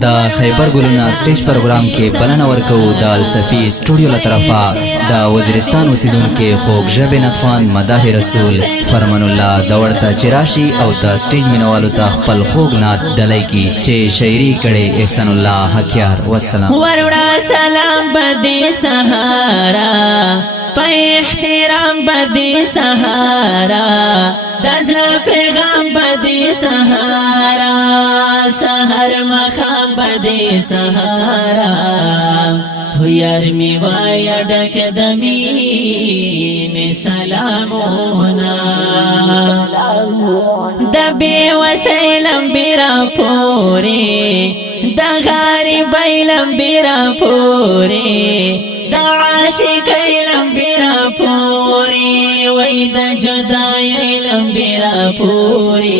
دا خیبر ګلونه سټیج پروګرام کې بلنه ورکو د الصفی سټوډیو له طرفه د وزیرستان اوسیدونکو خوږ ژبې نتخوان مداح رسول فرمان الله د ورته چراشي او د سټیج مینوالو ته خپل خوږ نات ډلای کی چې شاعري کړي احسان الله حکیار والسلام وروړه سلام بدی سهارا په احترام بدی سهارا دزړه پیغام بدی سهارا سحر مخام بدی سهارا تو یار می وای ډک د مين سلامونا د بی وسیلم بیرا پوری د غریب ایلم بیرا پوری د عاشق ایلم بیرا پوری وای د جدای ایلم بیرا پوری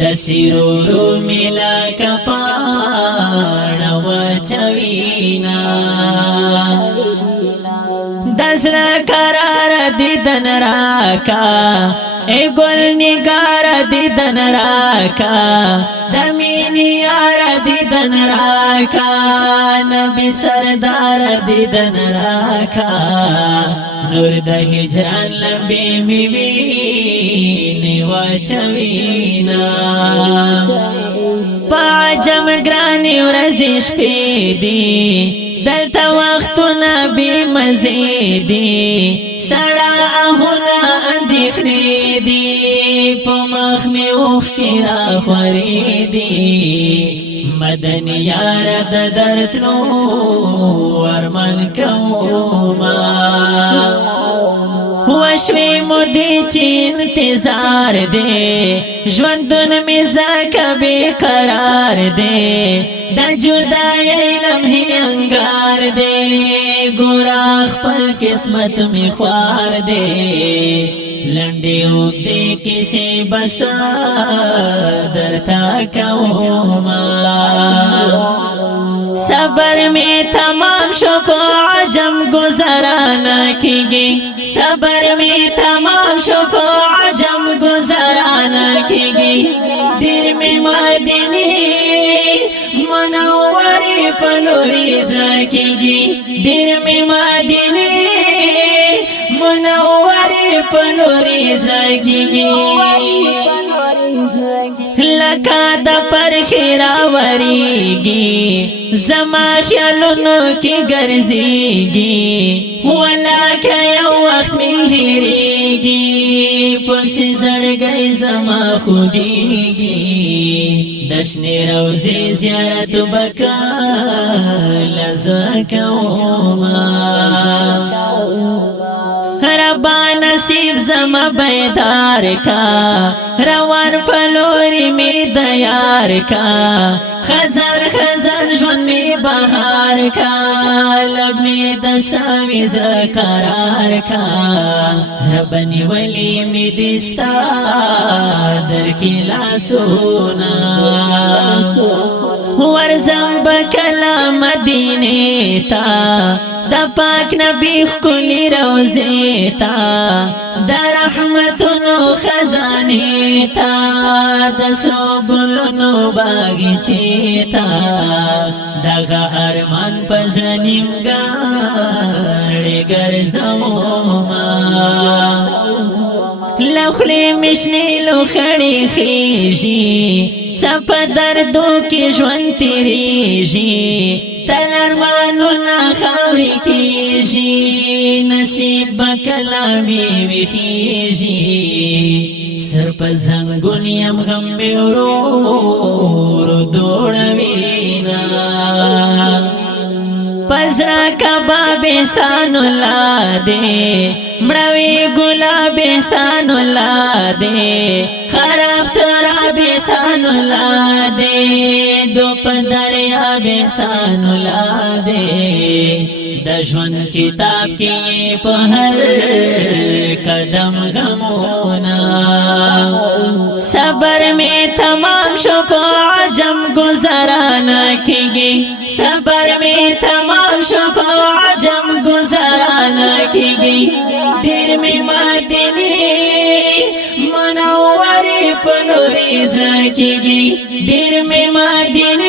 د سیرورو ملا کپاړه وچوینا دزړه قرار دیدن راکا ای ګل نگار دیدن راکا د مینې یار دیدن راکا نبی سردار دیدن راکا نور د هجران لمبې می وینې وچوینا پاجم ګرانې ورځې شپې دي دلته وختونه بې مزې دي سړه آهونه اندېښنې دي په مخ مې اوښکې راخورې دي مدن یاره د درتلو ورمن کوما وشوی مودی چی انتظار دے ژوندون می زکه بے قرار دے دا جدائی لمحی انگار دے گورا خپل قسمت می خوار دے لنڈی اگدے کسی بسا درتا کوما صبر میں تمام شو پا عجم گزرانا کیگی صبر میں تمام شو پا عجم گزرانا کیگی دیر میں مدینی منوری پلوری زکیگی دیر میں مدینی منوری پلوری زکیگی لکا دا پر خیراوریگی زما خیالونو کی گرزیگی ولیکا یو وقت می هیریگی پسی زڑگئی زما خودیگی دشنی روزی زیارت بکا لزکوما ربا نصیب زما بیدار کا روان پلوری می دیار کا خزان خزان ژوند می بهار کا لګ می د ساوي زکرار کا ربني ولی می دستا در کی لاسونا ورزم بکلا مدینه تا دا پاک نبی خلی روزی تا دا رحمتونو خزانی تا دا سرو گلونو باغچی تا دغه ارمان پزنیم گاڑی گرزوما لخلی مشنی لخڑی خیجی سپ دردو کی ژوند تیریجی تل ارمانونا خاوری کیجی نصیب بکلا می وخیجی سر پا زنگون یم غم بیورو دوڑوینا پزرا کباب احسان اللہ دے مڑوی گلاب احسان اللہ دے خراب تراب احسان اللہ دے ڈوپ دریاب احسان اللہ دے دشمن کتاب کی پہر قدم غمونا صبر میں تمام شو پا عجم گزرانا کیگی صبر میں تمام شو پا عجم گزرانا کیگی دیر میں مدینی منوری پلوری زکیگی دیر میں مدینی